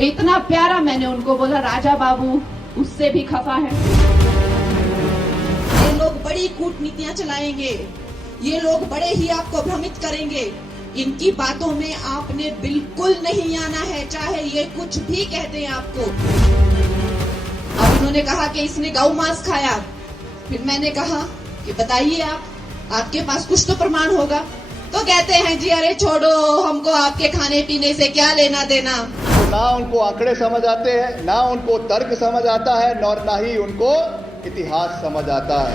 इतना प्यारा मैंने उनको बोला, राजा बाबू उससे भी खफा है। ये लोग बड़ी कूटनीतियां चलाएंगे, ये लोग बड़े ही आपको भ्रमित करेंगे। इनकी बातों में आपने बिल्कुल नहीं आना है, चाहे ये कुछ भी कहते हैं आपको। अब इन्होंने कहा कि इसने गौ मांस खाया, फिर मैंने कहा कि बताइए आपके पास कुछ तो प्रमाण होगा। तो कहते हैं जी अरे छोड़ो, हमको आपके खाने पीने से क्या लेना देना। तो ना उनको आंकड़े समझ आते हैं, ना उनको तर्क समझ आता है, और ना ही उनको इतिहास समझ आता है।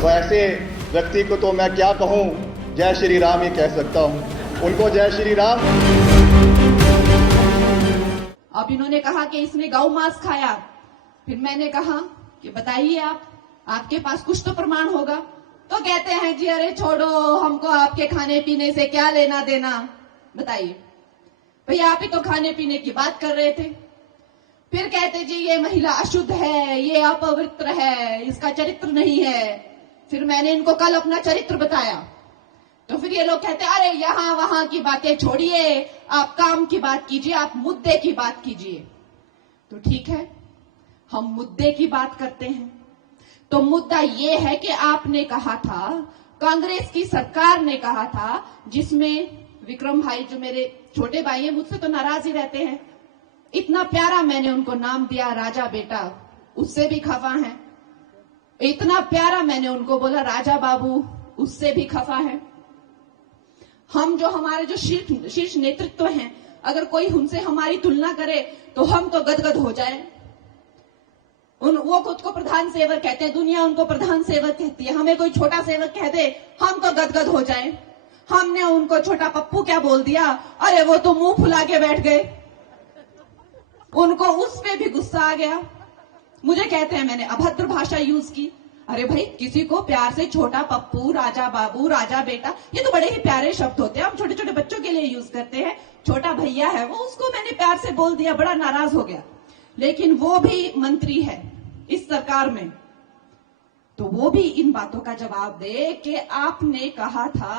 तो ऐसे व्यक्ति को तो मैं क्या कहूं, जय श्री राम ही कह सकता हूं। उनको जय श्री राम। अब इन्होंने कहा कि इसने गौ मांस खाया, फिर मैंने कहा कि बताइए आपके पास कुछ तो प्रमाण होगा। तो कहते हैं जी अरे छोड़ो, हमको आपके खाने पीने से क्या लेना देना। बताइए भैया, आप ही तो खाने पीने की बात कर रहे थे। फिर कहते जी ये महिला अशुद्ध है, ये अपवित्र है, इसका चरित्र नहीं है। फिर मैंने इनको कल अपना चरित्र बताया, तो फिर ये लोग कहते अरे यहां वहां की बातें छोड़िए, आप काम की बात कीजिए, आप मुद्दे की बात कीजिए। तो ठीक है, हम मुद्दे की बात करते हैं। तो मुद्दा ये है कि आपने कहा था, कांग्रेस की सरकार ने कहा था, जिसमें विक्रम भाई जो मेरे छोटे भाई हैं, मुझसे तो नाराज ही रहते हैं, इतना प्यारा मैंने उनको नाम दिया राजा बेटा, उससे भी खफा है। इतना प्यारा मैंने उनको बोला, राजा बाबू उससे भी खफा है। हम जो हमारे जो शीर्ष नेतृत्व हैं, अगर कोई उनसे हमारी तुलना करे तो हम तो गदगद हो जाए। वो खुद को प्रधान सेवक कहते हैं, दुनिया उनको प्रधान सेवक कहती है। हमें कोई छोटा सेवक कह दे, हम तो गदगद हो जाए। हमने उनको छोटा पप्पू क्या बोल दिया, अरे वो तो मुंह फुला के बैठ गए। उनको उस पे भी गुस्सा आ गया। मुझे कहते हैं मैंने अभद्र भाषा यूज की। अरे भाई, किसी को प्यार से छोटा पप्पू, राजा बाबू, राजा बेटा, ये तो बड़े ही प्यारे शब्द होते हैं, हम छोटे छोटे बच्चों के लिए यूज करते हैं। छोटा भैया है वो, उसको मैंने प्यार से बोल दिया, बड़ा नाराज हो गया। लेकिन वो भी मंत्री है इस सरकार में, तो वो भी इन बातों का जवाब दे कि आपने कहा था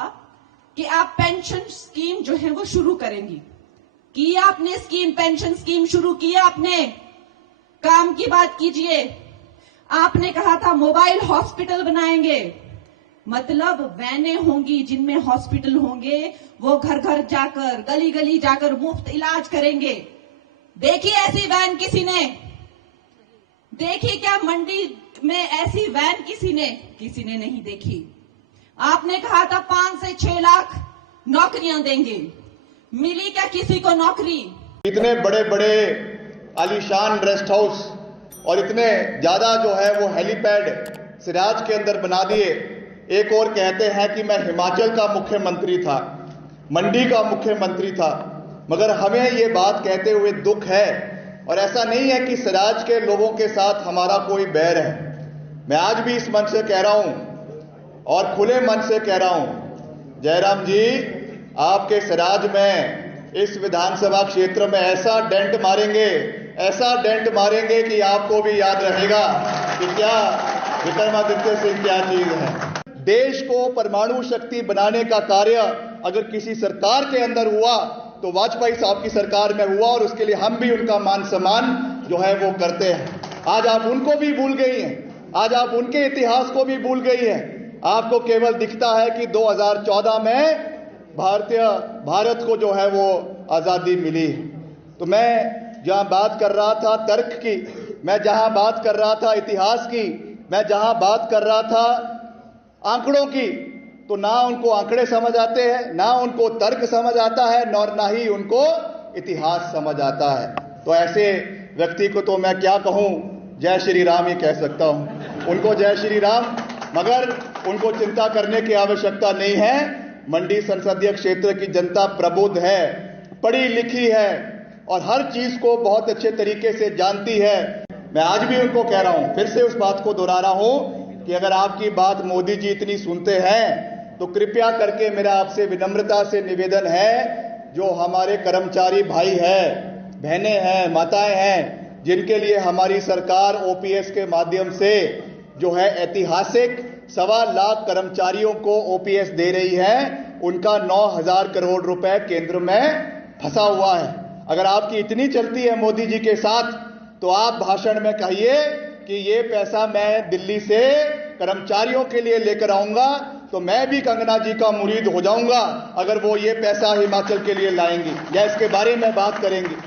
कि आप पेंशन स्कीम जो है वो शुरू करेंगी। की आपने स्कीम, पेंशन स्कीम शुरू की आपने? काम की बात कीजिए। आपने कहा था मोबाइल हॉस्पिटल बनाएंगे, मतलब वैनें होंगी जिनमें हॉस्पिटल होंगे, वो घर घर जाकर, गली गली जाकर मुफ्त इलाज करेंगे। देखी ऐसी वैन किसी ने? देखी क्या मंडी में ऐसी वैन किसी ने नहीं देखी। आपने कहा था 5 से 6 लाख नौकरियां देंगे, मिली क्या किसी को नौकरी? इतने बड़े बड़े आलीशान रेस्ट हाउस और इतने ज्यादा जो है वो हेलीपैड सिराज के अंदर बना दिए। एक और कहते हैं कि मैं हिमाचल का मुख्यमंत्री था, मंडी का मुख्यमंत्री था, मगर हमें ये बात कहते हुए दुख है। और ऐसा नहीं है कि सिराज के लोगों के साथ हमारा कोई बैर है। मैं आज भी इस मंच से कह रहा हूं और खुले मन से कह रहा हूं, जयराम जी, आपके सिराज में इस विधानसभा क्षेत्र में ऐसा डेंट मारेंगे कि आपको भी याद रहेगा कि क्या विक्रमादित्य सिंह क्या चीज है। देश को परमाणु शक्ति बनाने का कार्य अगर किसी सरकार के अंदर हुआ तो वाजपेयी साहब की सरकार में हुआ, और उसके लिए हम भी उनका मान सम्मान जो है वो करते हैं। आज आप उनको भी भूल गई हैं, आज आप उनके इतिहास को भी भूल गई हैं। आपको केवल दिखता है कि 2014 में भारत को जो है वो आजादी मिली। तो मैं जहां बात कर रहा था तर्क की, मैं जहां बात कर रहा था इतिहास की, मैं जहां बात कर रहा था आंकड़ों की, तो ना उनको आंकड़े समझ आते हैं, ना उनको तर्क समझ आता है, और ना ही उनको इतिहास समझ आता है। तो ऐसे व्यक्ति को तो मैं क्या कहूं, जय श्री राम ही कह सकता हूं। उनको जय श्री राम, मगर उनको चिंता करने की आवश्यकता नहीं है। मंडी संसदीय क्षेत्र की जनता प्रबुद्ध है, पढ़ी लिखी है और हर चीज को बहुत अच्छे तरीके से जानती है। मैं आज भी उनको कह रहा हूं, फिर से उस बात को दोहरा रहा हूं कि अगर आपकी बात मोदी जी इतनी सुनते हैं तो कृपया करके मेरा आपसे विनम्रता से निवेदन है, जो हमारे कर्मचारी भाई हैं, बहनें हैं, माताएं हैं, जिनके लिए हमारी सरकार ओपीएस के माध्यम से जो है ऐतिहासिक 1.25 लाख कर्मचारियों को ओपीएस दे रही है, उनका 9,000 करोड़ रुपए केंद्र में फंसा हुआ है। अगर आपकी इतनी चलती है मोदी जी के साथ, तो आप भाषण में कहिए कि ये पैसा मैं दिल्ली से कर्मचारियों के लिए लेकर आऊंगा, तो मैं भी कंगना जी का मुरीद हो जाऊंगा अगर वो ये पैसा हिमाचल के लिए लाएंगी या इसके बारे में बात करेंगी।